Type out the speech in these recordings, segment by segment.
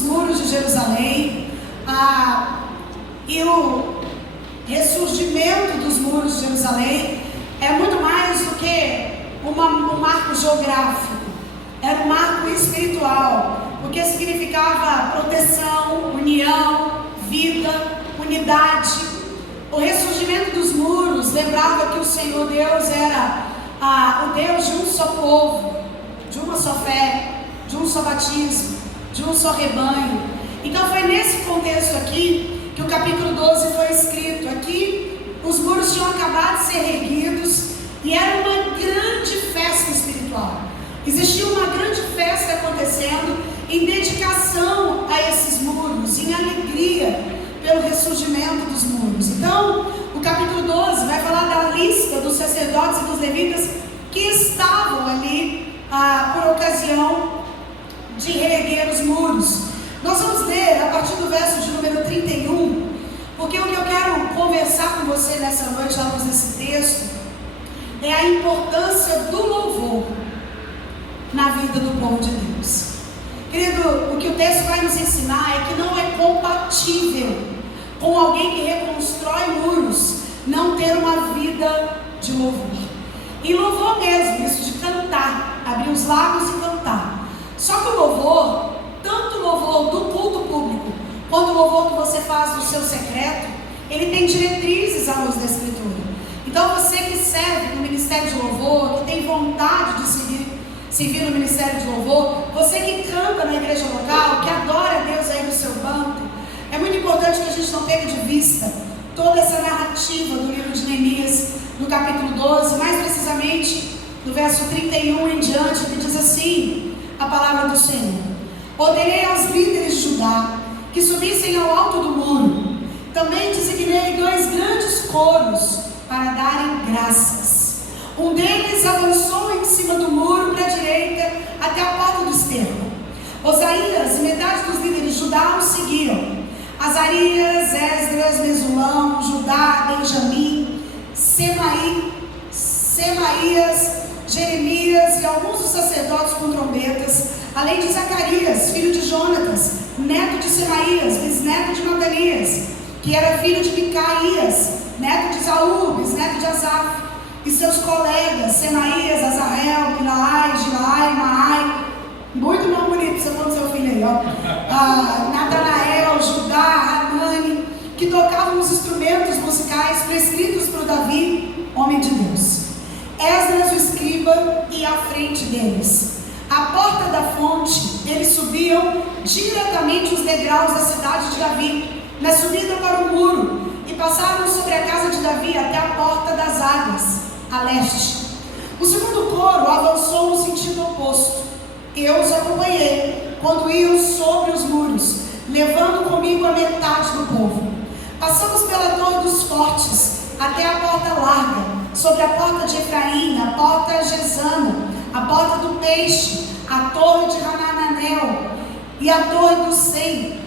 dos muros de Jerusalém, e o ressurgimento dos muros de Jerusalém é muito mais do que um marco geográfico, era um marco espiritual, porque significava proteção, união, vida, unidade. O ressurgimento dos muros lembrava que o Senhor Deus era o Deus de um só povo, de uma só fé, de um só batismo, de um só rebanho. Então foi nesse contexto aqui que o capítulo 12 foi escrito. Aqui os muros tinham acabado de ser erguidos e era uma grande festa espiritual. Existia uma grande festa acontecendo em dedicação a esses muros, em alegria pelo ressurgimento dos muros. Então, o capítulo 12 vai falar da lista dos sacerdotes e dos levitas que estavam ali por ocasião de reerguer os muros. Nós vamos ler a partir do verso de número 31, porque o que eu quero conversar com você nessa noite, à luz desse texto, é a importância do louvor na vida do povo de Deus. Querido, o que o texto vai nos ensinar é que não é compatível com alguém que reconstrói muros não ter uma vida de louvor. E louvor mesmo, isso de cantar, abrir os lábios e cantar. Só que o louvor, tanto o louvor do culto público, quanto o louvor que você faz no seu secreto, ele tem diretrizes à luz da Escritura. Então você que serve no ministério de louvor, que tem vontade de servir no ministério de louvor, você que canta na igreja local, que adora a Deus aí no seu banco, é muito importante que a gente não perca de vista toda essa narrativa do livro de Neemias, no capítulo 12, mais precisamente no verso 31 em diante, que diz assim a palavra do Senhor: ordenei aos líderes de Judá que subissem ao alto do muro. Também designei 2 grandes coros para darem graças. Um deles avançou em cima do muro para a direita até a porta do esterco. Osaías e metade dos líderes de Judá o seguiam. Azarias, Esdras, Mesulão, Judá, Benjamim, Semaías, Jeremias e alguns dos sacerdotes com trombetas, além de Zacarias, filho de Jonatas, neto de Semaías, bisneto de Matanias, que era filho de Micaías, neto de Saúl, bisneto de Asaf, e seus colegas, Semaías, Azarel, Milaai, Gilaai, Maai, muito nome bonito, você falou do seu filho aí, ó. Natanael, Judá, Hanani, que tocavam os instrumentos musicais prescritos por Davi, homem de Deus. Esdras, o escriba, ia à frente deles. À porta da fonte, eles subiam diretamente os degraus da cidade de Davi, na subida para o muro, e passaram sobre a casa de Davi até a porta das águas, a leste. O segundo coro avançou no sentido oposto. Eu os acompanhei quando iam sobre os muros, levando comigo a metade do povo. Passamos pela Torre dos Fortes até a porta larga, sobre a porta de Efraim, a porta Gesana, a porta do Peixe, a torre de Hananel e a torre do Sei,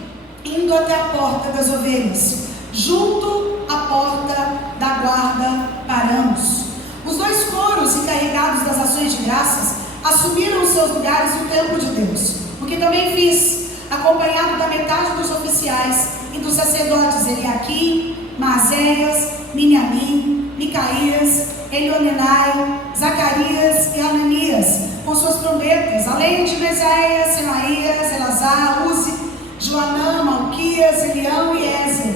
indo até a porta das ovelhas. Junto à porta da guarda paramos. Os 2 coros encarregados das ações de graças assumiram os seus lugares no templo de Deus, o que também fiz, acompanhado da metade dos oficiais e dos sacerdotes Eliaquim, Maazéias, Miniamim, Micaías, Elionenai, Zacarias e Ananias, com suas trombetas, além de Mesaías, Semaías, Elazar, Uzi, Joanã, Malquias, Elião e Ézer.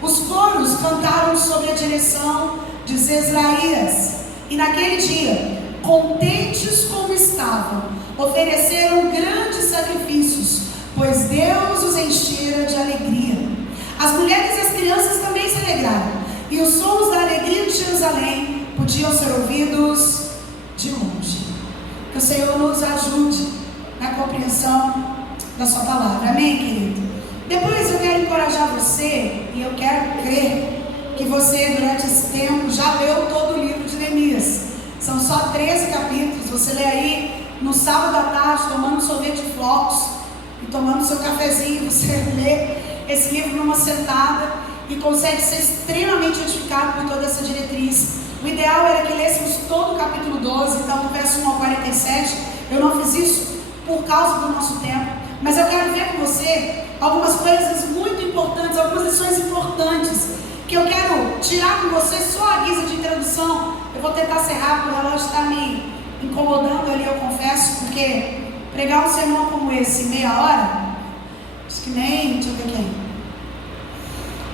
Os coros cantaram sob a direção de Zezraías, e naquele dia, contentes como estavam, ofereceram grandes sacrifícios, pois Deus os enchera de alegria. As mulheres e as crianças também se alegraram, e os sons da alegria de Jerusalém podiam ser ouvidos de longe. Que o Senhor nos ajude na compreensão da sua palavra, amém, querido? Depois eu quero encorajar você, e eu quero crer que você durante esse tempo já leu todo o livro de Neemias. São só 13 capítulos, você lê aí no sábado à tarde, tomando sorvete de flocos e tomando seu cafezinho, você lê esse livro numa sentada e consegue ser extremamente edificado por toda essa diretriz. O ideal era que lêssemos todo o capítulo 12, então do verso 1 ao 47, eu não fiz isso por causa do nosso tempo, mas eu quero ver com você algumas coisas muito importantes, algumas lições importantes que eu quero tirar com você só a guisa de introdução. Eu vou tentar ser rápido, o relógio está me incomodando ali, eu confesso, porque pregar um sermão como esse em meia hora, acho que nem, deixa eu ver quem,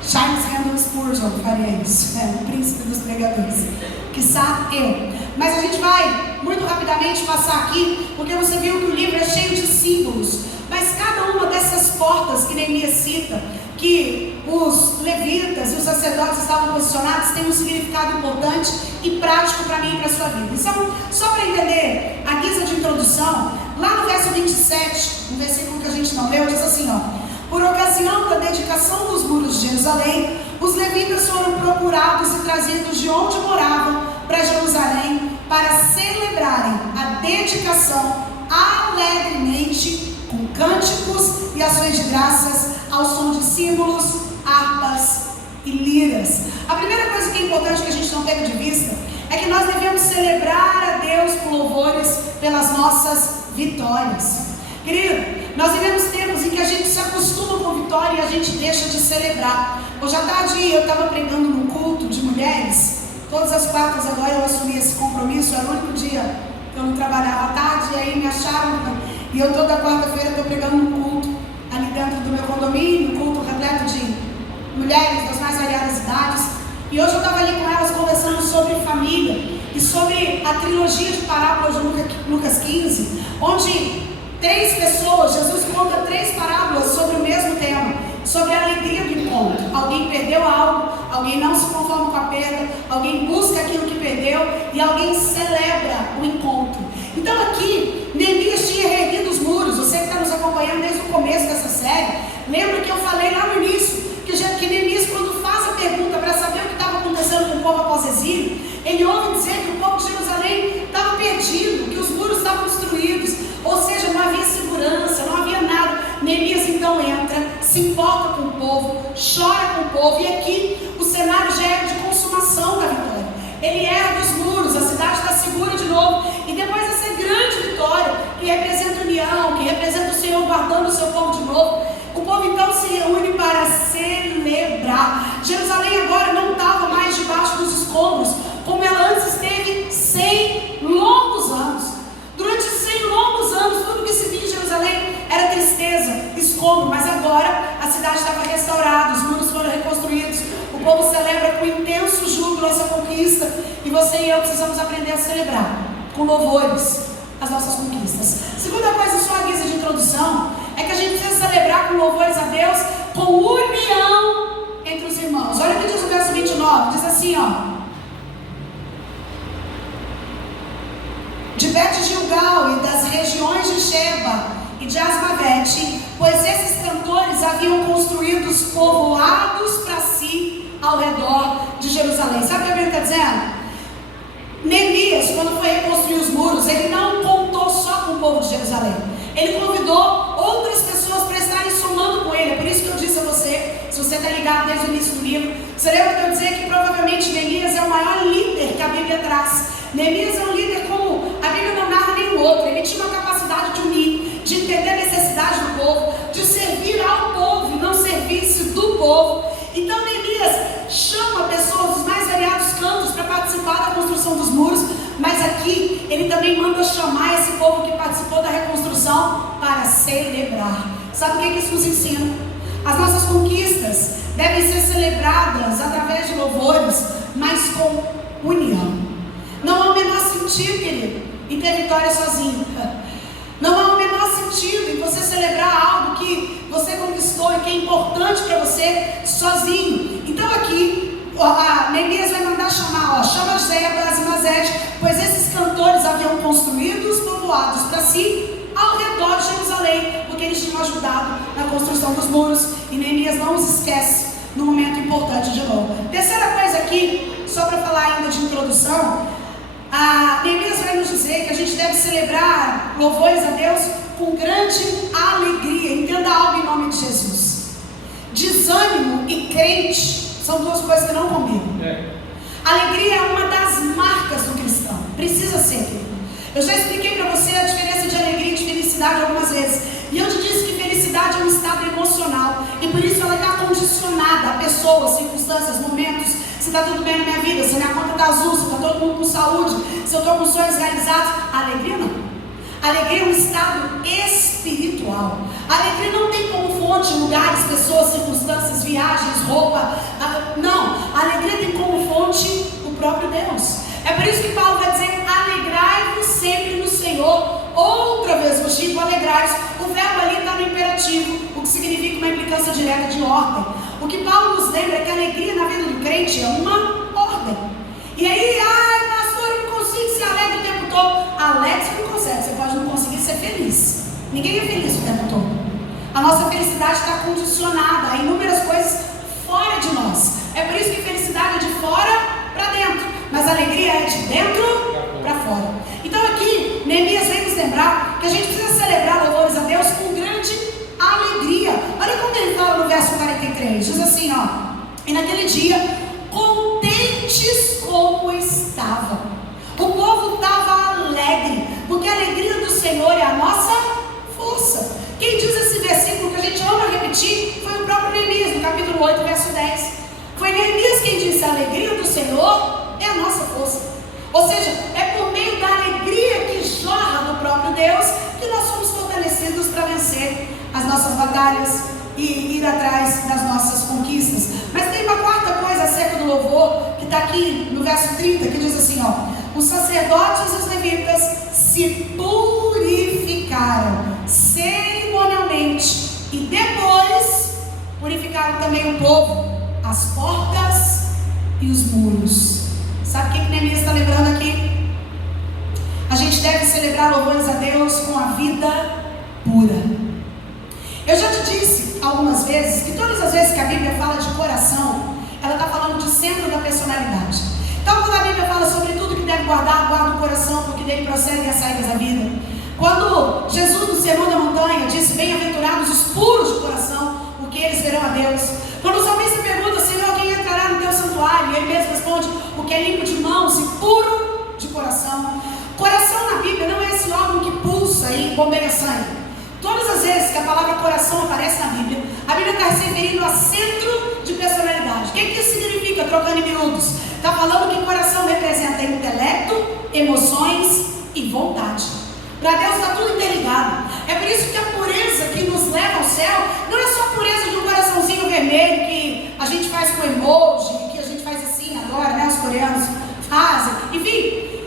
Charles Haddon Spurgeon faria isso, o príncipe dos pregadores, quiçá eu. Mas a gente vai muito rapidamente passar aqui, porque você viu que o livro é cheio de símbolos, mas cada uma dessas portas que Neemias cita, que os levitas e os sacerdotes estavam posicionados, tem um significado importante e prático para mim e para a sua vida. Então, só para entender a guisa de introdução, lá no verso 27, um versículo que a gente não leu, diz assim, por ocasião da dedicação dos muros de Jerusalém, os levitas foram procurados e trazidos de onde moravam para Jerusalém para celebrarem a dedicação alegremente, com cânticos e ações de graças, ao som de símbolos, harpas e liras. A primeira coisa que é importante que a gente não pega de vista é que nós devemos celebrar a Deus com louvores pelas nossas vitórias. Querido, nós vivemos tempos em que a gente se acostuma com vitória e a gente deixa de celebrar. Hoje à tarde eu estava pregando num culto de mulheres, todas as quartas agora eu assumi esse compromisso, era o único dia que eu não trabalhava à tarde, e aí me acharam, e eu toda quarta-feira estou pregando num culto ali dentro do meu condomínio, um culto repleto de mulheres das mais variadas idades, e hoje eu estava ali com elas conversando sobre família e sobre a trilogia de parábolas de Lucas 15, onde 3 pessoas, Jesus conta 3 parábolas sobre o mesmo tema, sobre a alegria do encontro. Alguém perdeu algo, alguém não se conforma com a perda, alguém busca aquilo que perdeu e alguém celebra o encontro. Então aqui, Neemias tinha reerguido os muros. Você que está nos acompanhando desde o começo dessa série, lembra que eu falei lá no início, que Neemias, quando faz a pergunta para saber o que estava acontecendo com o povo após exílio, ele ouve dizer que o povo de Jerusalém estava perdido, que os muros estavam destruídos, ou seja, não havia segurança, não havia nada. Neemias então entra, se importa com o povo, chora com o povo, e aqui o cenário já é de consumação da vitória. Ele ergue os muros, a cidade está segura de novo, e depois dessa grande vitória, que representa união, que representa o Senhor guardando o seu povo de novo, o povo então se reúne para celebrar. Jerusalém agora não estava mais debaixo dos escombros, como ela antes esteve 100 longos anos. Durante 100 longos anos, tudo que se via em Jerusalém era tristeza, escombro, mas agora a cidade estava restaurada, os muros foram reconstruídos, o povo celebra com intenso júbilo essa conquista, e você e eu precisamos aprender a celebrar com louvores as nossas conquistas. Segunda coisa, só a guisa de introdução, é que a gente precisa celebrar com louvores a Deus, com união entre os irmãos. Olha o que diz o verso 29, diz assim, de Bet-Gilgal e das regiões de Sheba e de Asmavete, pois esses cantores haviam construído os povoados para si ao redor de Jerusalém. Sabe o que a Bíblia está dizendo? Neemias, quando foi reconstruir os muros, ele não contou só com o povo de Jerusalém, ele convidou outras pessoas para estarem somando com ele. É por isso que eu disse a você, se você está ligado desde o início do livro, você lembra de eu dizer que provavelmente Neemias é o maior líder que a Bíblia traz. Neemias é um líder como a Bíblia não narra nenhum outro. Ele tinha uma capacidade de unir, de entender a necessidade do povo, de servir ao povo e não servir-se do povo. Então Neemias chama pessoas dos mais variados cantos para participar da construção dos muros, mas aqui ele também manda chamar esse povo que participou da reconstrução para celebrar. Sabe o que isso nos ensina? As nossas conquistas devem ser celebradas através de louvores, mas com união. Não há o menor sentido, querido, em ter vitória sozinho. Não há o menor sentido em você celebrar algo que você conquistou e que é importante para você sozinho. Então aqui, Neemias vai mandar chamar, chama Sheba, Asmavete, pois esses cantores haviam construído os povoados para si ao redor de Jerusalém, porque eles tinham ajudado na construção dos muros, e Neemias não os esquece no momento importante de novo. Terceira coisa aqui, só para falar ainda de introdução, Neemias vai nos dizer que a gente deve celebrar louvores a Deus com grande alegria. Entenda algo em nome de Jesus. Desânimo e crente são duas coisas que não combinam. Alegria é uma das marcas do cristão, precisa ser. Eu já expliquei para você a diferença de alegria e de felicidade algumas vezes, e eu te disse que felicidade é um estado emocional, condicionada a pessoas, circunstâncias, momentos. Se está tudo bem na minha vida, se a minha conta está azul, se está todo mundo com saúde, se eu estou com sonhos realizados. A alegria não. A alegria é um estado espiritual. A alegria não tem como fonte lugares, pessoas, circunstâncias, viagens, roupa. Não. A alegria tem como fonte o próprio Deus. É por isso que Paulo vai dizer: alegrai-vos sempre no Senhor. Outra vez vos digo, alegrai-vos. O verbo ali está no imperativo, o que significa uma implicância direta de ordem. O que Paulo nos lembra é que a alegria na vida do crente é uma ordem. E aí, pastor, eu não consigo ser alegre o tempo todo. Alegre você não consegue, você pode não conseguir ser feliz. Ninguém é feliz o tempo todo. A nossa felicidade está condicionada a inúmeras coisas fora de nós. É por isso que felicidade é de fora para dentro, mas a alegria é de dentro para fora. Então aqui, Neemias vem nos lembrar que a gente precisa celebrar louvores a Deus com grande alegria. Olha como ele fala no verso 43, diz assim, e naquele dia, contentes como estavam. O povo estava alegre, porque a alegria do Senhor é a nossa força. Quem diz esse versículo que a gente ama repetir foi o próprio Neemias, no capítulo 8, verso 10. Foi Neemias quem disse: a alegria do Senhor é a nossa força. Ou seja, é por meio da alegria que jorra do próprio Deus que nós somos fortalecidos para vencer as nossas batalhas e ir atrás das nossas conquistas. Mas tem uma quarta coisa acerca do louvor, que está aqui no verso 30, que diz assim, os sacerdotes e os levitas se purificaram cerimonialmente e depois purificaram também o povo, as portas e os muros. Sabe o que Neemias está lembrando aqui? A gente deve celebrar louvores a Deus com a vida pura. Eu já te disse algumas vezes que todas as vezes que a Bíblia fala de coração, ela está falando de centro da personalidade. Então, quando a Bíblia fala sobre tudo que deve guardar, guarda o coração, porque dele procedem as saídas da vida. Quando Jesus, no Sermão da Montanha, disse: bem-aventurados os puros de coração, porque eles verão a Deus. Quando o salmista pergunta: Senhor, quem entrará no teu santuário? E ele mesmo responde: o que é limpo de mãos e puro de coração. Coração na Bíblia não é esse órgão que pulsa e bombeia sangue. Todas as vezes que a palavra coração aparece na Bíblia, a Bíblia está se referindo a centro de personalidade. O que isso significa, trocando em miúdos? Está falando que coração representa intelecto, emoções e vontade. Para Deus está tudo interligado. É por isso que a pureza que nos leva ao céu não é só a pureza de um coraçãozinho vermelho que a gente faz com emoji, que a gente faz assim agora, né? Os coreanos fazem. Enfim,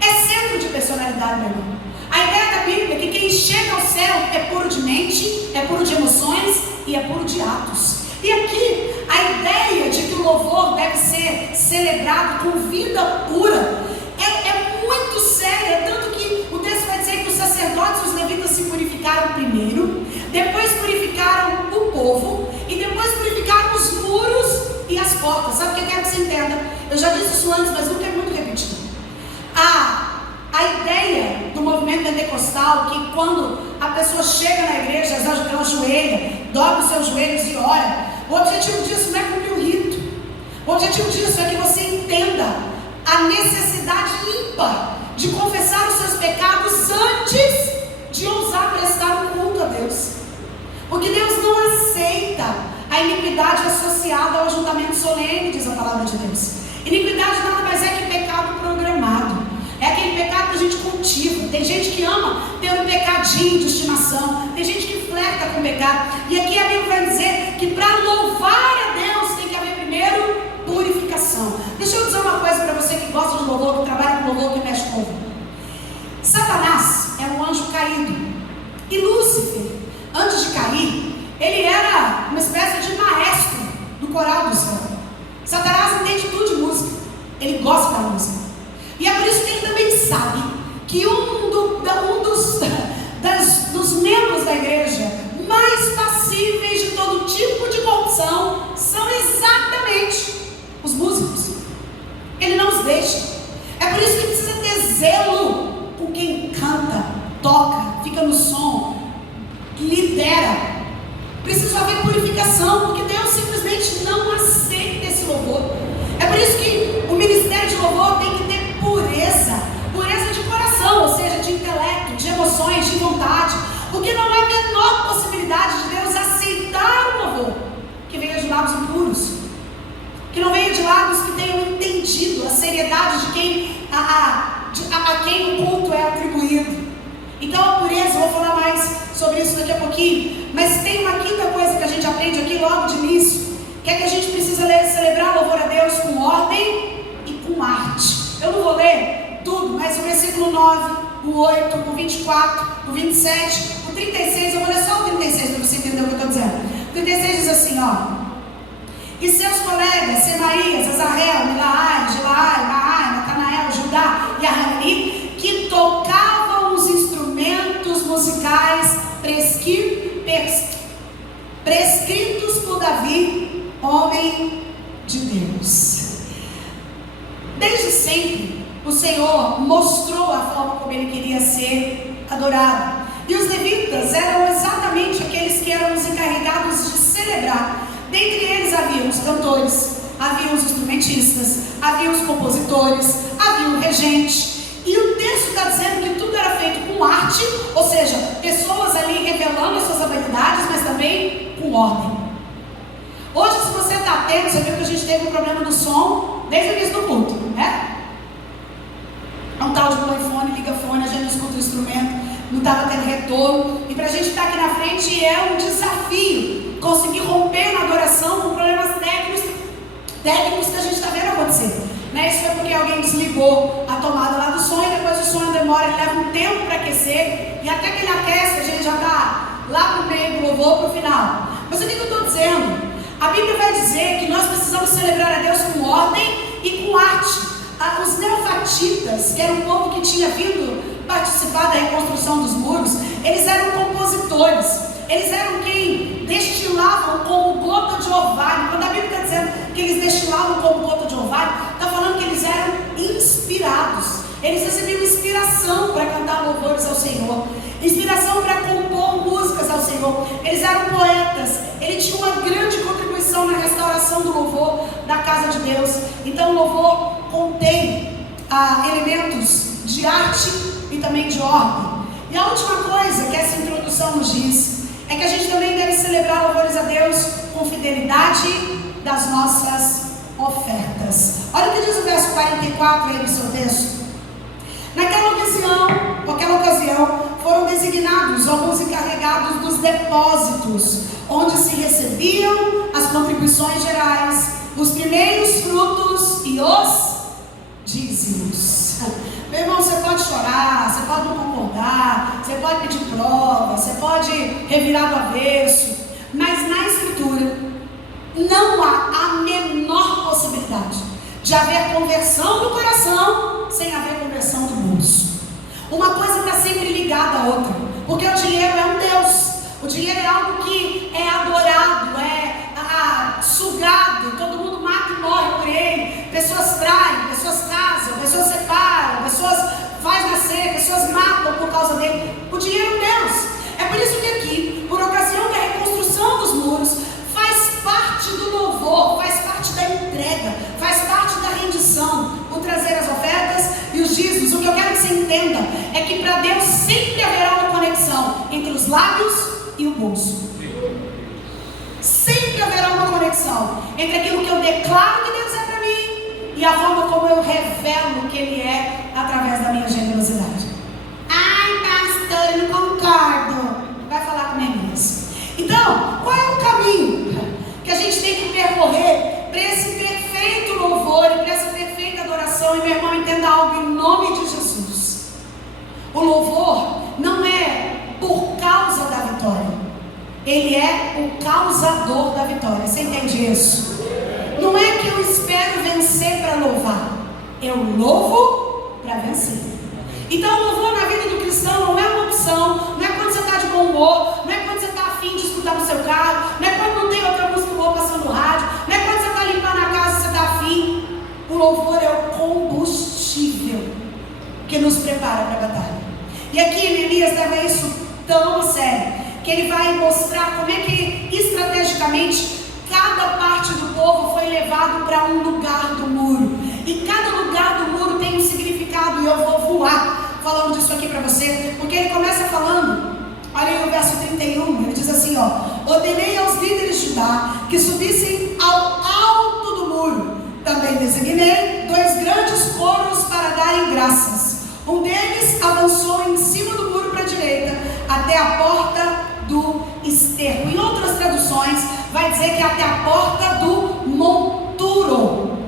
é centro de personalidade, meu irmão. A ideia da Bíblia é que quem chega ao céu é puro de mente, é puro de emoções e é puro de atos. E aqui, a ideia de que o louvor deve ser celebrado com vida pura é muito séria, tanto que o texto vai dizer que os sacerdotes e os levitas se purificaram primeiro, depois purificaram o povo e depois purificaram os muros e as portas. Sabe o que eu quero que você entenda? Eu já disse isso antes, mas não quero muito repetir. A ideia do movimento pentecostal, que quando a pessoa chega na igreja, ela ajoelha, dobra os seus joelhos e ora, o objetivo disso não é cumprir o rito. O objetivo disso é que você entenda a necessidade ímpar de confessar os seus pecados antes de ousar prestar um culto a Deus. Porque Deus não aceita a iniquidade associada ao ajuntamento solene, diz a palavra de Deus. Iniquidade nada mais é que pecado programado. É aquele pecado que a gente cultiva. Tem gente que ama ter um pecadinho de estimação. Tem gente que flerta com o pecado. E aqui a Bíblia vai dizer que para louvar a Deus tem que haver primeiro purificação. Deixa eu dizer uma coisa para você que gosta de louvor, que trabalha com louvor, que mexe com louvor. Satanás é um anjo caído. E Lúcifer, antes de cair, ele era uma espécie de maestro do coral do céu. Satanás entende tudo de música. Ele gosta da música. E é por isso que ele também sabe que dos membros da igreja mais passíveis de todo tipo de corrupção são exatamente os músicos. Ele não os deixa. É por isso que precisa ter zelo com quem canta, toca, fica no som, lidera. Precisa haver purificação, porque Deus simplesmente não aceita esse louvor. É por isso que o ministério de louvor tem que ter pureza de coração, ou seja, de intelecto, de emoções, de vontade, porque não há a menor possibilidade de Deus aceitar o louvor que venha de lá daqui a pouquinho, mas tem uma quinta coisa que a gente aprende aqui logo de início, que é que a gente precisa celebrar o louvor a Deus com ordem e com arte. Eu não vou ler tudo, mas o versículo 9, o 8, o 24, o 27, o 36, eu vou ler só o 36 para você entender o que eu estou dizendo. O 36 diz assim, ó: e seus colegas, Semaías, Azarel, Milaai, Gilaai, Maai, Natanael, Judá e Hanani, que tocavam os instrumentos musicais prescritos por Davi, homem de Deus. Desde sempre, o Senhor mostrou a forma como Ele queria ser adorado. E os levitas eram exatamente aqueles que eram os encarregados de celebrar. Dentre eles havia os cantores, havia os instrumentistas, havia os compositores, havia o regente. E o texto está dizendo que tudo era feito com arte, ou seja, pessoas ali revelando as suas habilidades, mas também com ordem. Hoje, se você está atento, você viu que a gente teve um problema do som desde o início do culto, né? É um tal de põe fone, liga fone, a gente não escuta o instrumento, não estava tendo retorno. E para a gente estar aqui na frente é um desafio conseguir romper na adoração com problemas técnicos que a gente está vendo acontecer. Né? Isso é porque alguém desligou a tomada lá do som e depois o som demora, ele leva um tempo para aquecer, e até que ele aquece, a gente já está lá no meio do louvor para o final. Mas o que eu estou dizendo? A Bíblia vai dizer que nós precisamos celebrar a Deus com ordem e com arte. Os neofatitas, que era um povo que tinha vindo participar da reconstrução dos muros, eles eram compositores, eles eram quem destilavam como gota de orvalho. Quando a Bíblia está dizendo que eles destilavam como gota de orvalho, está falando que eles eram inspirados, eles recebiam inspiração para cantar louvores ao Senhor, inspiração para compor músicas ao Senhor. Eles eram poetas, eles tinham uma grande contribuição na restauração do louvor da casa de Deus. Então o louvor contém elementos de arte e também de ordem. E a última coisa que essa introdução nos diz é que a gente também deve celebrar louvores a Deus com fidelidade das nossas ofertas. Olha o que diz o verso 44 aí do seu texto. Naquela ocasião, foram designados alguns encarregados dos depósitos, onde se recebiam as contribuições gerais, os primeiros frutos e os dízimos. Meu irmão, você pode chorar, você pode não concordar, você pode pedir prova, você pode revirar do avesso, mas na Escritura não há a menor possibilidade de haver conversão do coração sem haver conversão do bolso. Uma coisa está sempre ligada à outra, porque o dinheiro é um Deus, o dinheiro é algo que é adorado, sugado, todo mundo mata e morre por ele, pessoas traem, pessoas casam, pessoas separam, pessoas fazem nascer, pessoas matam por causa dele. O dinheiro é um Deus. É por isso que aqui, por ocasião da reconstrução dos muros, faz parte do louvor, faz parte da entrega, faz parte da rendição, o trazer as ofertas e os dízimos. O que eu quero que você entenda é que para Deus sempre haverá uma conexão entre os lábios e o bolso. Sempre haverá uma conexão entre aquilo que eu declaro que Deus é para mim e a forma como eu revelo que Ele é através da minha generosidade. Ai, pastor, eu não concordo. Vai falar comigo isso. Então, qual é o caminho que a gente tem que percorrer para esse perfeito louvor e para essa perfeita adoração? E meu irmão, entenda algo em nome de Jesus. O louvor não é por causa da vitória, ele é o causador da vitória. Você entende isso? Não é que eu espero vencer para louvar, eu louvo para vencer. Então o louvor na vida do cristão não é uma opção, não é quando você está de bom humor, não é quando você está afim de escutar no seu carro, não é quando não tem outra música boa passando no rádio, não é quando você está limpando a casa e você está afim. O louvor é o combustível que nos prepara para a batalha. E aqui Elias leva isso tão a sério, que ele vai mostrar como é que estrategicamente cada parte do povo foi levado para um lugar do muro, e cada lugar do muro tem um significado, e eu vou voar falando disso aqui para você, porque ele começa falando, olha aí o verso 31, ele diz assim, ordenei aos líderes de Judá que subissem ao alto do muro, também designei 2 grandes coros para darem graças, um deles avançou em cima do muro para a direita, até a porta do esterco. Em outras traduções, vai dizer que é até a porta do monturo.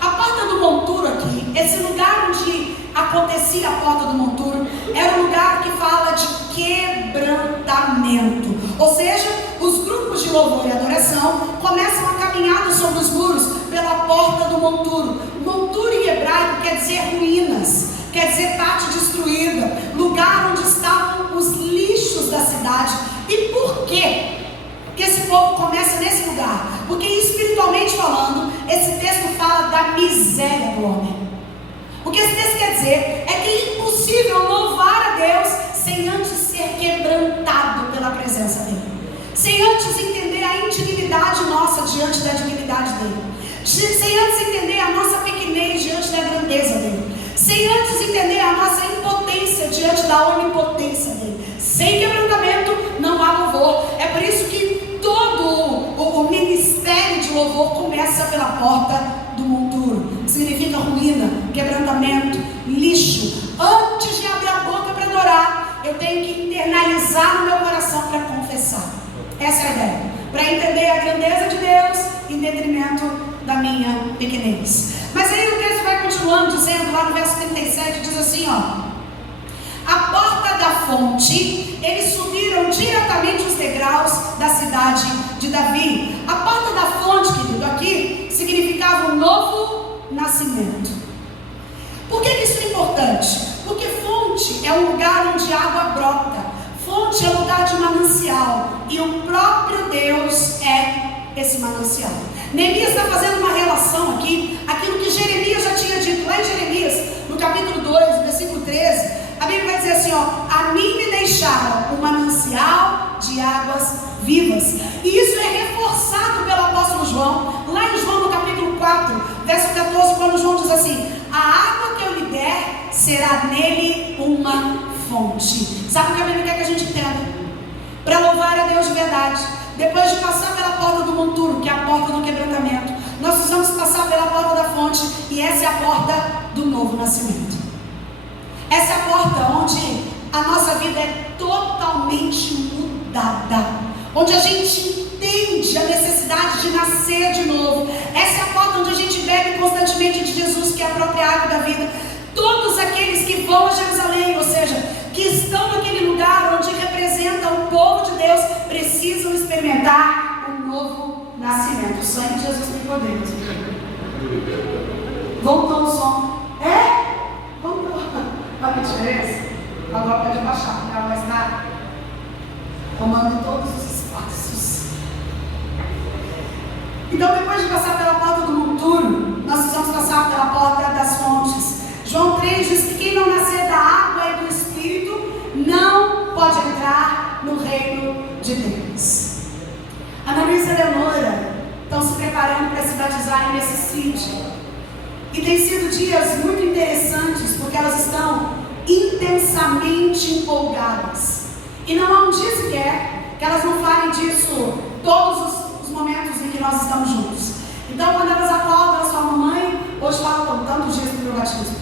A porta do monturo aqui, esse lugar onde acontecia a porta do monturo, era um lugar que fala de quebrantamento. Ou seja, os grupos de louvor e adoração começam a caminhada sobre os muros pela porta do monturo. Monturo em hebraico quer dizer ruínas, quer dizer parte destruída, lugar onde estavam os lixos da cidade. E por quê que esse povo começa nesse lugar? Porque espiritualmente falando, esse texto fala da miséria do homem. O que esse texto quer dizer é que é impossível louvar a Deus sem antes ser quebrantado pela presença dele, sem antes entender a indignidade nossa diante da dignidade dele, sem antes entender a nossa pequenez diante da grandeza dele, sem antes entender a nossa impotência diante da onipotência dele. Sem quebrantamento não há louvor. É por isso que todo o ministério de louvor começa pela porta do monturo. Significa ruína, quebrantamento, lixo. Antes de abrir a boca para adorar, eu tenho que internalizar no meu coração para confessar. Essa é a ideia, para entender a grandeza de Deus em detrimento da minha pequenez. Mas aí o texto vai continuando dizendo, lá no verso 37, diz assim, ó: a porta da fonte, eles subiram diretamente os degraus da cidade de Davi. A porta da fonte, querido, aqui significava um novo nascimento. Por que isso é importante? Porque fonte é um lugar onde a água brota. Fonte é um lugar de manancial, e o próprio Deus é esse manancial. Neemias está fazendo uma relação aqui, aquilo que Jeremias já tinha dito lá em Jeremias, no capítulo 2, versículo 13. A Bíblia vai dizer assim, ó: a mim me deixaram um manancial de águas vivas. E isso é reforçado pelo apóstolo João, lá em João no capítulo 4, verso 14, quando João diz assim: a água que eu lhe der, será nele uma fonte. Sabe o que a Bíblia quer que a gente entenda? Para louvar a Deus de verdade, depois de passar pela porta do monturo, que é a porta do quebrantamento, nós precisamos passar pela porta da fonte, e essa é a porta do novo nascimento. Essa é a porta onde a nossa vida é totalmente mudada, onde a gente entende a necessidade de nascer de novo. Essa é a porta onde a gente bebe constantemente de Jesus, que é a própria água da vida. Todos aqueles que vão a Jerusalém, ou seja, que estão naquele lugar onde representa o povo de Deus, precisam experimentar um novo nascimento. O sangue de Jesus tem poder. Voltou o som? Voltou. Olha a diferença? Agora pode baixar, não é mais nada. Tomando todos os espaços. Então, depois de passar pela porta do monturo, nós precisamos passar pela porta das fontes. João 3 diz que quem não nascer da água e do Espírito não pode entrar no reino de Deus. Ana Luísa e a Leonora estão se preparando para se batizarem nesse sítio. E tem sido dias muito interessantes, porque elas estão intensamente empolgadas. E não há um dia sequer que elas não falem disso todos os momentos em que nós estamos juntos. Então, quando elas acordam, elas falam: mamãe, hoje faltam tantos dias para o meu batismo.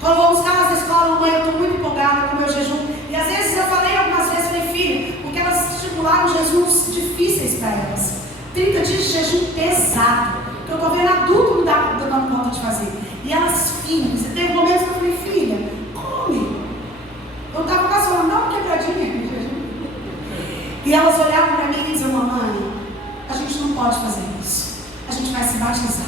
Quando eu vou buscar elas na escola: mamãe, eu estou muito empolgada com o meu jejum. E às vezes eu falei algumas vezes, falei: filho, porque elas estimularam jejuns difíceis para elas. 30 dias de jejum pesado, que eu estou vendo adulto não dando conta de fazer. E elas firmes. E teve momentos que eu falei: filha, come. Eu estava quase falando: dá uma quebradinha. E elas olhavam para mim e diziam: mamãe, a gente não pode fazer isso. A gente vai se batizar.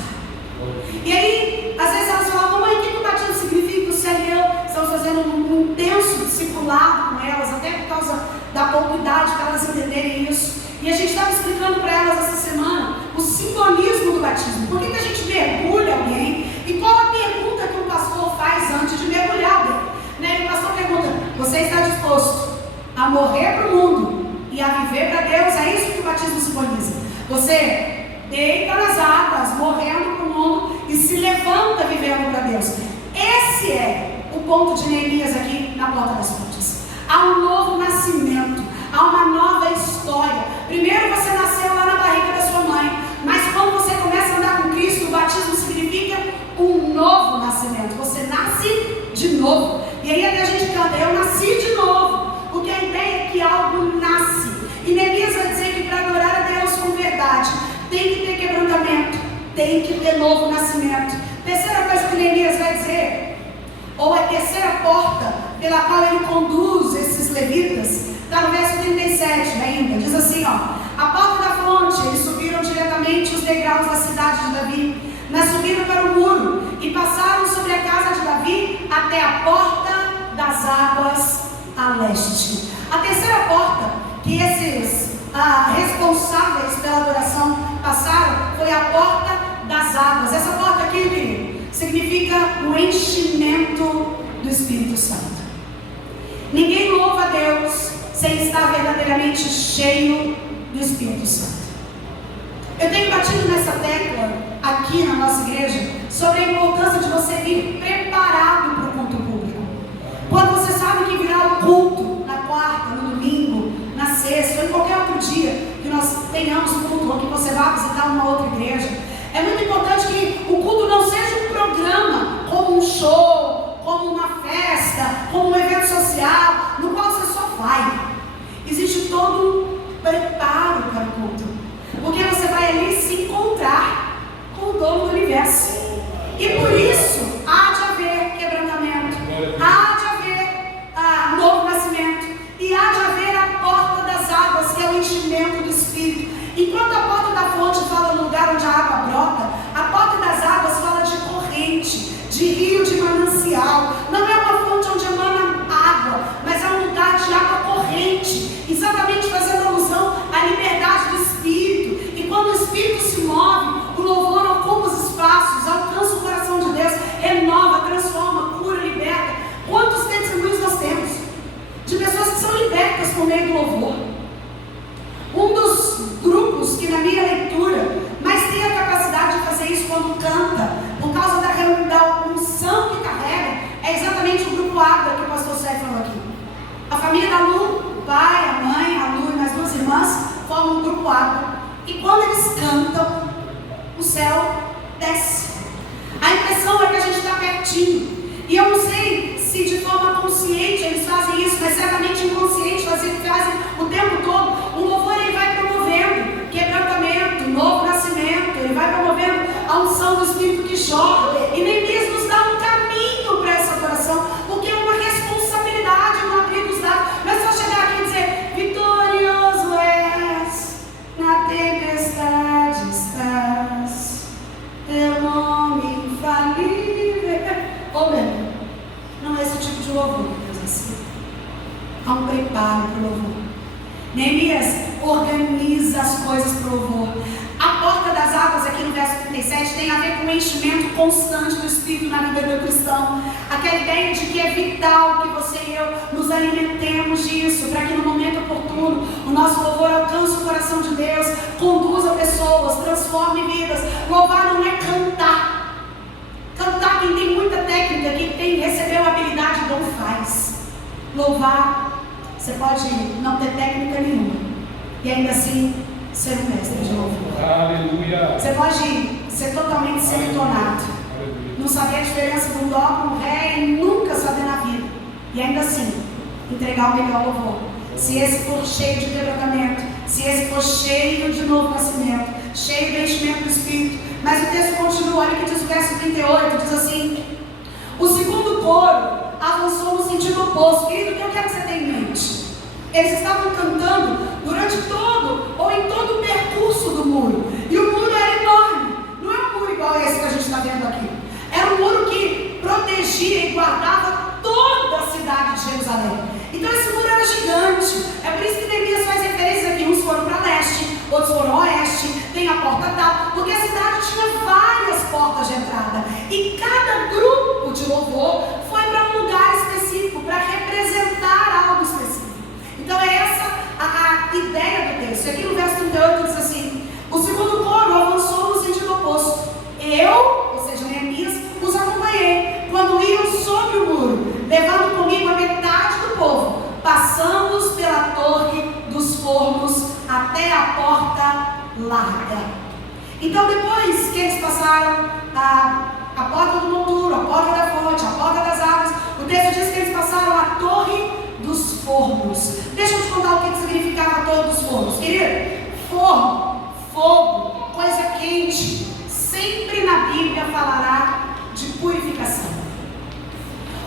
E aí, às vezes elas falavam: mamãe, o que o batismo significa? O Célio e eu estamos fazendo um intenso discipulado com elas, até por causa da pouca idade, para elas entenderem isso. E a gente estava explicando para elas essa semana o simbolismo do batismo. Por que a gente mergulha alguém? E qual a pergunta que o pastor faz antes de mergulhar alguém? Né? E o pastor pergunta: você está disposto a morrer para o mundo e a viver para Deus? É isso que o batismo simboliza. Você deita nas águas, morrendo para o mundo, e se levanta vivendo para Deus. Esse é o ponto de Neemias aqui na porta das fontes. Há um novo nascimento, há uma nova história. Primeiro você nasceu lá na barriga da sua mãe, mas quando você começa a andar com Cristo, o batismo significa um novo nascimento. Você nasce de novo. E aí até a gente canta: eu nasci de novo, porque a ideia é que algo nasce. E Neemias tem que ter novo nascimento. Terceira coisa que Neemias vai dizer, ou a terceira porta pela qual ele conduz esses levitas, está no verso 37 ainda, diz assim, a porta da fonte, eles subiram diretamente os degraus da cidade de Davi, mas subiram para o muro, e passaram sobre a casa de Davi, até a porta das águas a leste. A terceira porta que esses responsáveis pela adoração passaram, foi a porta das águas. Essa porta aqui, querido, significa o enchimento do Espírito Santo. Ninguém louva a Deus sem estar verdadeiramente cheio do Espírito Santo. Eu tenho batido nessa tecla aqui na nossa igreja sobre a importância de você vir preparado para o culto público. Quando você sabe que virá o culto na quarta, no domingo, na sexta ou em qualquer outro dia que nós tenhamos culto ou que você vá visitar uma outra igreja, é muito importante que o culto não seja um programa como um show, como uma festa, como um evento social, no qual você só vai. Existe todo um preparo para o culto, porque você vai ali se encontrar com o dono do universo. E por isso há de haver quebrantamento, há de haver novo nascimento, e há de haver a porta das águas, que é o enchimento do Espírito. Enquanto a porta da fonte fala no lugar onde a água brota, a porta das águas fala de corrente, de rio, de manancial. Não é uma fonte onde emana água, mas é um lugar de água corrente, exatamente fazendo alusão à liberdade do Espírito. E quando o Espírito se move, o louvor ocupa os espaços, alcança o coração de Deus, renova, transforma, cura, liberta. Quantos testemunhos nós temos de pessoas que são libertas por meio do louvor? Um dos grupos que na minha leitura mais tem a capacidade de fazer isso quando canta, por causa da unção que carrega, é exatamente o grupo Água que o pastor Sérgio falou aqui. A família da Lu, o pai, a mãe, a Lu e mais duas irmãs formam o grupo Água. E quando eles cantam, o céu desce. A impressão é que a gente está pertinho. E eu não sei se de forma consciente eles fazem isso, mas certamente inconsciente, fazem o tempo todo. O louvor ele vai promovendo quebrantamento, novo nascimento, ele vai promovendo a unção do Espírito que jorra. E Neemias nos dá um caminho para essa adoração, porque é uma responsabilidade no abrir dos dados. Não é só chegar aqui e dizer: vitorioso és, na tempestade estás, teu nome infalível. Ou mesmo, não é esse tipo de louvor, Deus assim. Há um preparo para o louvor. Neemias organiza as coisas para o louvor. A porta das águas, aqui no verso 37, tem a ver com o enchimento constante do Espírito na vida do cristão. Aquela ideia de que é vital que você e eu nos alimentemos disso, para que no momento oportuno o nosso louvor alcance o coração de Deus, conduza pessoas, transforme vidas. Louvar não é cantar. Cantar, quem tem muita técnica, quem recebeu habilidade, não faz. Louvar, você pode não ter técnica nenhuma e ainda assim ser um mestre de louvor. Aleluia. Você pode ser totalmente semitonado, não saber a diferença de um dó para um ré e nunca saber na vida, e ainda assim entregar o melhor louvor. Se esse for cheio de quebrantamento, se esse for cheio de novo nascimento, cheio de enchimento do Espírito. Mas o texto continua, olha o que diz o verso 38, diz assim: o segundo coro avançou no sentido oposto. Querido, o que eu quero que você tenha em mente? Eles estavam cantando durante todo, ou em todo o percurso do muro. E o muro era enorme. Não é um muro igual esse que a gente está vendo aqui. Era um muro que protegia e guardava toda a cidade de Jerusalém. Então esse muro era gigante. É por isso que Neemias faz referência aqui. Uns foram para leste, outros foram oeste, tem a porta tal, porque a cidade tinha várias portas de entrada. E cada grupo de louvor foi para um lugar específico, para representar algo específico. Então é essa a ideia do texto. Aqui no verso 38 diz assim: o segundo coro avançou no sentido oposto. Eu, ou seja, Neemias, os acompanhei quando iam sobre o muro, levando comigo a metade do povo. Passamos pela torre dos fornos até a porta larga. Então depois que eles passaram a porta do monturo, a porta da fonte, a porta das águas, o texto diz que eles passaram a torre dos fornos. Deixa eu te contar o que significava a torre dos fornos, querido. Forno, fogo, coisa quente, sempre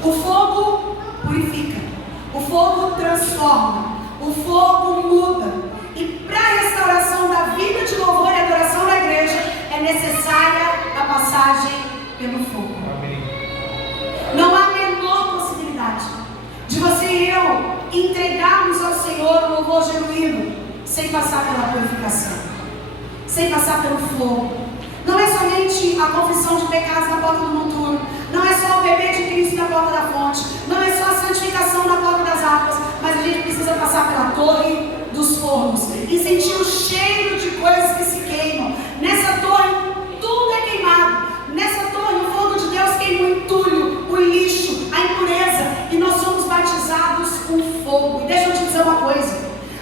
O fogo purifica, o fogo transforma, o fogo muda. E para a restauração da vida de louvor e adoração da igreja é necessária a passagem pelo fogo. Amém. Não há a menor possibilidade de você e eu entregarmos ao Senhor o louvor genuíno sem passar pela purificação, sem passar pelo fogo. Não é somente a confissão de pecados na porta do monturo, não é só o beber de Cristo na porta da fonte, não é só a santificação na porta das águas, mas a gente precisa passar pela torre dos fornos e sentir o cheiro de coisas que se queimam. Nessa torre tudo é queimado, nessa torre o fogo de Deus queima o entulho, o lixo, a impureza, e nós somos batizados com fogo. E deixa eu te dizer uma coisa: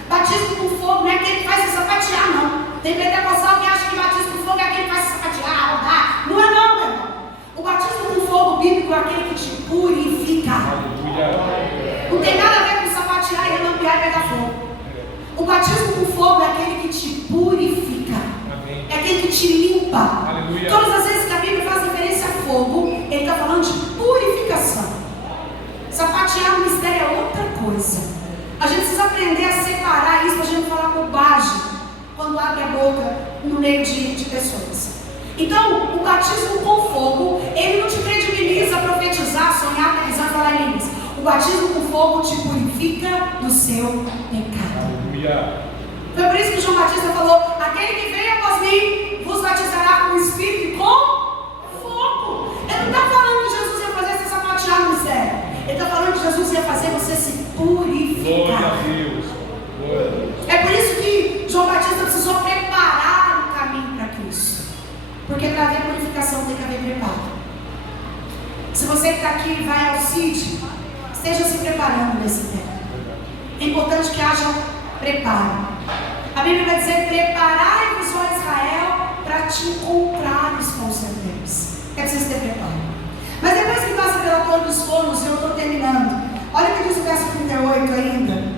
batismo com fogo não é aquele que faz se sapatear, não. Tem pentecostal que acha que batismo com fogo é aquele que faz se sapatear, rodar. Não é não, meu irmão. O batismo com fogo bíblico é aquele que te purifica. Não tem nada a ver com sapatear e relampear e pegar fogo. O batismo com fogo é aquele que te purifica. É aquele que te limpa. Aleluia. Todas as vezes que a Bíblia faz referência a fogo, ele está falando de purificação. Sapatear no mistério é outra coisa. A gente precisa aprender a separar isso para a gente não falar bobagem quando abre a boca no meio de pessoas. Então, o batismo com fogo, ele não te credibiliza a profetizar, sonhar, aterrizar, falar em línguas. O batismo com fogo te purifica do seu pecado. Aleluia. Foi por isso que João Batista falou: aquele que vem após mim vos batizará com o Espírito e com fogo. Ele não está falando que Jesus ia fazer você sapatear no mistério. Ele está falando que Jesus ia fazer você se purificar. Glória a Deus. Glória a Deus. É por isso que João Batista precisou preparar o caminho para Cristo. Porque para haver purificação tem que haver preparo. Se você que está aqui e vai ao CID, esteja se preparando nesse tempo. É importante que haja preparo. A Bíblia vai dizer: preparai-vos, ó Israel, para te encontrares com os seus Deus. É preciso ter preparo. Mas depois que passa pela torre dos fornos, eu estou terminando. Olha o que diz o verso 38 ainda.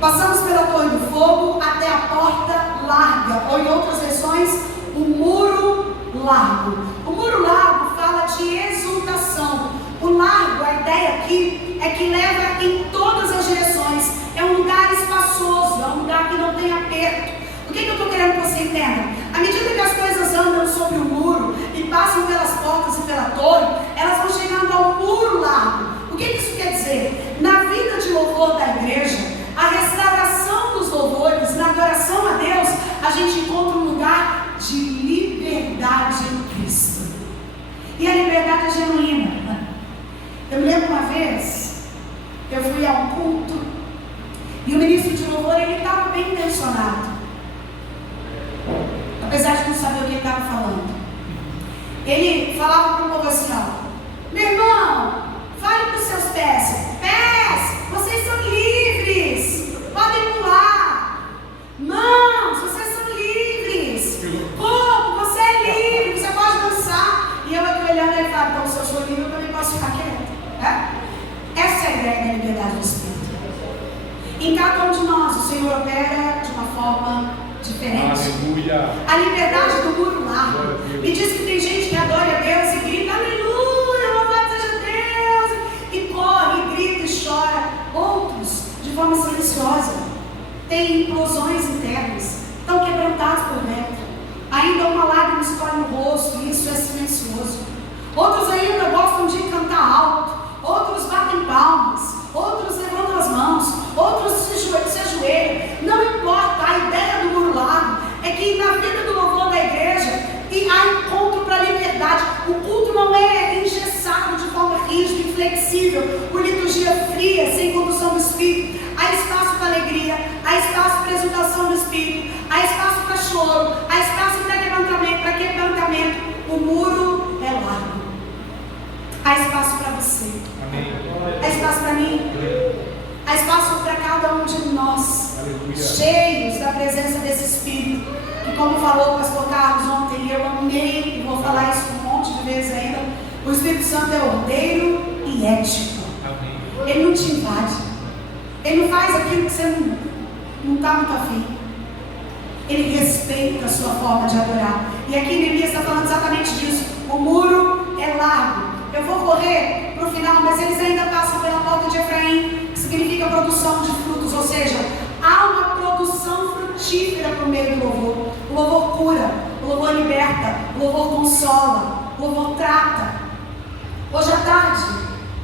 Passamos pela torre do fogo até a porta larga, ou em outras versões, o muro largo. O muro largo fala de exultação. O largo, a ideia aqui é que leva em todas as direções. É um lugar espaçoso, é um lugar que não tem aperto. O que eu estou querendo que você entenda? À medida que as coisas andam sobre o muro e passam pelas portas e pela torre, elas vão chegando ao muro largo. O que isso quer dizer? Na vida de louvor da igreja, a restauração dos louvores, na adoração a Deus, a gente encontra um lugar de liberdade em Cristo. E a liberdade é genuína. Eu me lembro uma vez, eu fui a um culto e o ministro de louvor, ele estava bem intencionado, apesar de não saber o que ele estava falando. Ele falava para o povo assim: ó, meu irmão, fale para os seus pés, vocês são livres, podem pular. Mãos, vocês são livres. Corpo, você é livre, você pode dançar. E eu aqui olhando, ele fala: então, se eu sou livre, eu também posso ficar quieto. Essa é a ideia da liberdade do Espírito. Em cada um de nós, o Senhor opera de uma forma diferente. Aleluia. A liberdade do muro largo. Me diz que tem gente que adora a Deus e grita: aleluia, louvado seja Deus, e corre, e grita e chora. Outros, de forma silenciosa, têm implosões internas, estão quebrantados por dentro. Ainda uma lágrima escorre no rosto, e isso é silencioso. Outros ainda gostam de cantar alto, outros batem palmas, outros levantam as mãos, outros se ajoelham. Não importa, a ideia do muro largo é que na vida do louvor da igreja e há encontro para a liberdade. O culto não é engessado de forma rígida, inflexível, por liturgia fria, sem condução do Espírito. Há espaço para alegria, há espaço para exultação do Espírito, há espaço para choro, há espaço para quebrantamento. O muro é largo. Há espaço para você. Amém. Há espaço para mim. Há espaço para cada um de nós. Aleluia. Cheios da presença desse Espírito. E como falou o pastor Carlos ontem, eu amei, e vou falar isso um monte de vezes ainda, o Espírito Santo é ordeiro e ético. Amém. Ele não te invade. Ele não faz aquilo que você não está muito afim. Ele respeita a sua forma de adorar. E aqui Neemias está falando exatamente disso. O muro é largo. eu vou correr para o final, mas eles ainda passam pela porta de Efraim, que significa produção de frutos, ou seja, há uma produção frutífera por meio do louvor. O louvor cura, o louvor liberta, o louvor consola, o louvor trata. Hoje à tarde,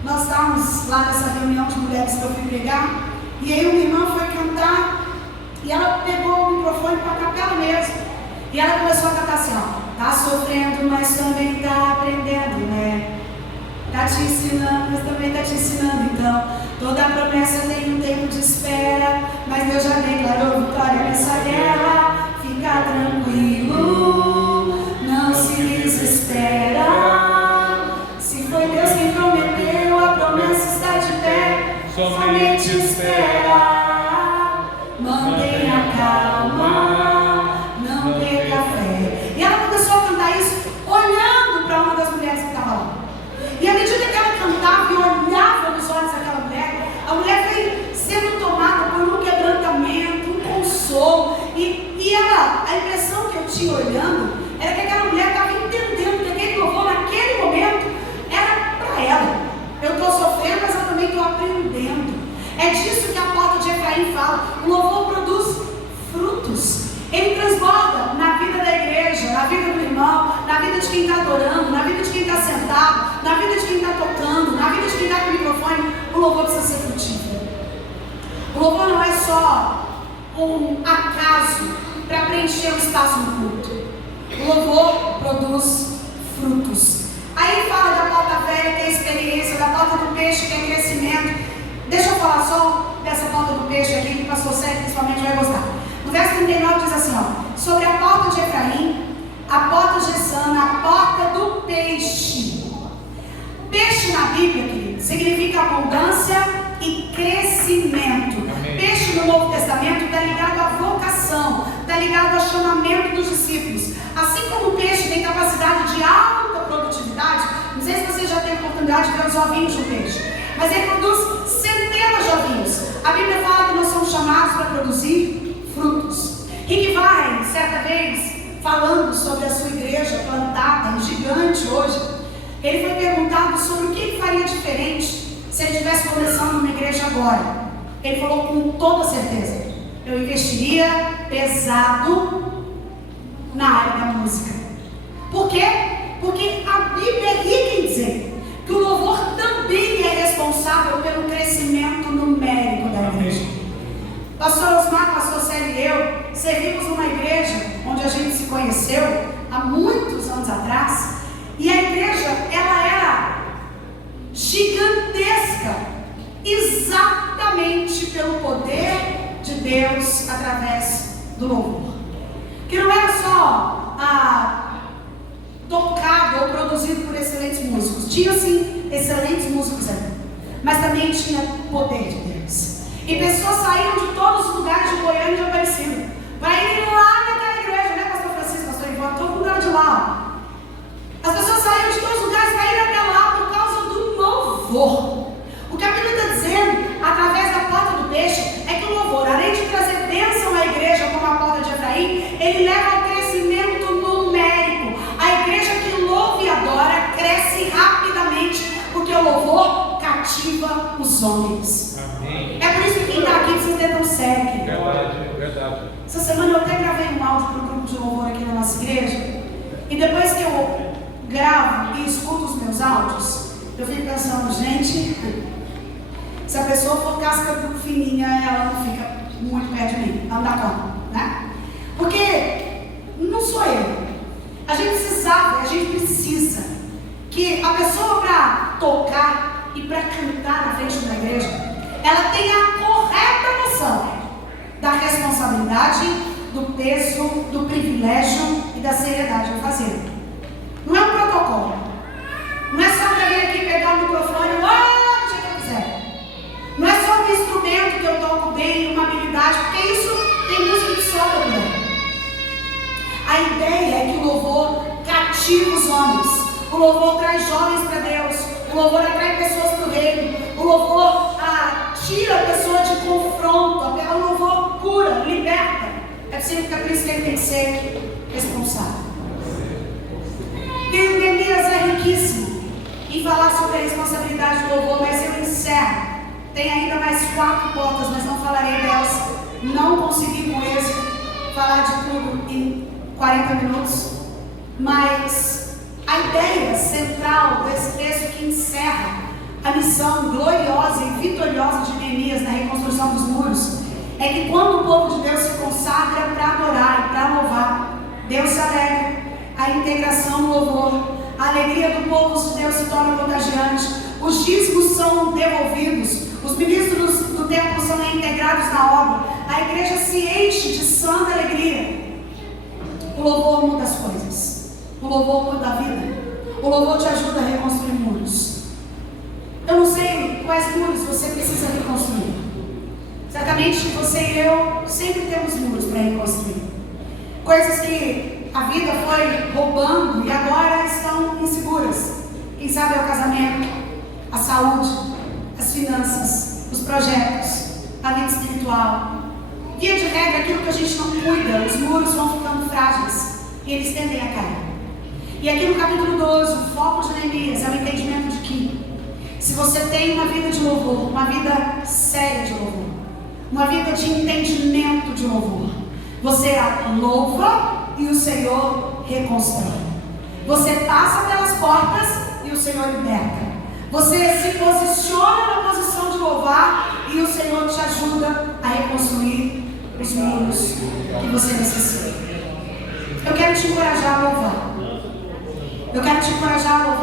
nós estávamos lá nessa reunião de mulheres que eu fui pregar, e aí uma irmã foi cantar, e ela pegou o microfone para a capela mesmo, e ela começou a cantar assim, ó, tá sofrendo, mas também tá aprendendo, né? Tá te ensinando, mas também tá te ensinando, então, toda promessa tem um tempo de espera, mas Deus já declarou vitória nessa guerra, fica tranquilo, não se desespera, se foi Deus quem prometeu, a promessa está de pé, somente espera, mantenha calma, não perca fé. E ela começou a cantar isso olhando para uma das mulheres que estava lá. E à medida que ela cantava e olhava nos olhos daquela mulher, a mulher veio sendo tomada por um quebrantamento, um consolo. E ela, a impressão que eu tinha olhando era que aquela mulher estava entendendo que aquele louvor naquele momento era para ela. Eu estou sofrendo, mas eu também estou aprendendo. É disso que a porta de Efraim fala. O louvor produz frutos. Ele transborda na vida da igreja, na vida do irmão, na vida de quem está adorando, na vida de quem está sentado, na vida de quem está tocando, na vida de quem está com o microfone. O louvor precisa ser frutífero. O louvor não é só um acaso para preencher o espaço no culto. O louvor produz frutos. Aí fala da porta velha, que é experiência, da porta do peixe, que é crescimento. Deixa eu falar só dessa porta do peixe aqui, que o pastor Sérgio principalmente vai gostar. No verso 39 diz assim, ó, sobre a porta de Efraim, a porta gessana, a porta do peixe. Peixe na Bíblia, querido, significa abundância e crescimento. Amém. Peixe no Novo Testamento está ligado à vocação, está ligado ao chamamento dos discípulos. Assim como o peixe tem capacidade de alta produtividade, não sei se você já teve a oportunidade de ver os ovinhos do peixe, mas ele produz centenas de ovinhos. A Bíblia fala que nós somos chamados para produzir frutos. Rick Warren, certa vez, falando sobre a sua igreja plantada, gigante hoje, ele foi perguntado sobre o que ele faria diferente se ele estivesse começando uma igreja agora. Ele falou com toda certeza: eu investiria pesado na área da música. Por quê? Porque a Bíblia é rica em dizer que o louvor também é responsável pelo crescimento numérico da igreja. Pastor Osmar, pastor Célio e eu servimos numa igreja onde a gente se conheceu há muitos anos atrás, e a igreja, ela era gigantesca, exatamente pelo poder de Deus através do louvor. Que não era só tocado ou produzido por excelentes músicos. Tinha sim excelentes músicos ali, mas também tinha poder de Deus. E pessoas saíram de todos os lugares de Goiânia e de Aparecida para ir lá naquela igreja, né, pastor Francisco, pastor Ivone, todo mundo era de lá. As pessoas saíram de todos os lugares para ir até lá por causa do louvor. O que a Bíblia está dizendo, através da porta do peixe, é que o louvor, além de trazer bênção à igreja como a porta de Efraim, ele leva ao crescimento numérico. A igreja que louva e adora cresce rapidamente, porque o louvor cativa os homens. Amém. É por isso que quem está aqui precisa ter tão sério. Verdade, verdade. Essa semana eu até gravei um áudio para o grupo de louvor aqui na nossa igreja, e depois que eu gravo e escuto os meus áudios, eu fico pensando, gente, se a pessoa for casca fininha, ela não fica muito perto de mim, ela não dá conta, né? Porque não sou eu. A gente precisava, a gente precisa que a pessoa para tocar e para cantar na frente da igreja, ela tenha a correta noção da responsabilidade, do peso, do privilégio e da seriedade de fazer. Não é um protocolo. Não é só para vir aqui pegar o microfone e do jeito que eu quiser. Não é só um instrumento que eu toco bem, uma habilidade, porque isso tem música que sobra por aí. A ideia é que o louvor cativa os homens. O louvor traz jovens para Deus. O louvor atrai pessoas para o reino. O louvor tira a pessoa de confronto. O louvor cura, liberta. É por isso que ele tem que ser responsável. E o Neemias é riquíssimo em falar falar sobre a responsabilidade do louvor, mas eu encerro. Tem ainda mais 4 portas, mas não falarei delas. Não consegui com êxito falar de tudo em 40 minutos. Mas a ideia central desse texto que encerra a missão gloriosa e vitoriosa de Neemias na reconstrução dos muros é que quando o povo de Deus se consagra para adorar e para louvar, Deus se alegra, a integração no louvor, a alegria do povo de Deus se torna contagiante, os dízimos são devolvidos, os ministros do templo são integrados na obra, a igreja se enche de santa alegria. O louvor muda as coisas, o louvor muda a vida, o louvor te ajuda a reconstruir muros. Eu não sei quais muros você precisa reconstruir. Certamente você e eu sempre temos muros para reconstruir. Coisas que a vida foi roubando e agora estão inseguras. Quem sabe é o casamento, a saúde, as finanças, os projetos, a vida espiritual. Via de regra, aquilo que a gente não cuida, os muros vão ficando frágeis e eles tendem a cair. E aqui no capítulo 12, o foco de Neemias é o entendimento de que se você tem uma vida de louvor, uma vida séria de louvor, uma vida de entendimento de louvor, você louva e o Senhor reconstrói. Você passa pelas portas e o Senhor liberta. Você se posiciona na posição de louvar e o Senhor te ajuda a reconstruir os muros que você necessita. Eu quero te encorajar a louvar. Eu quero te encorajar a louvar.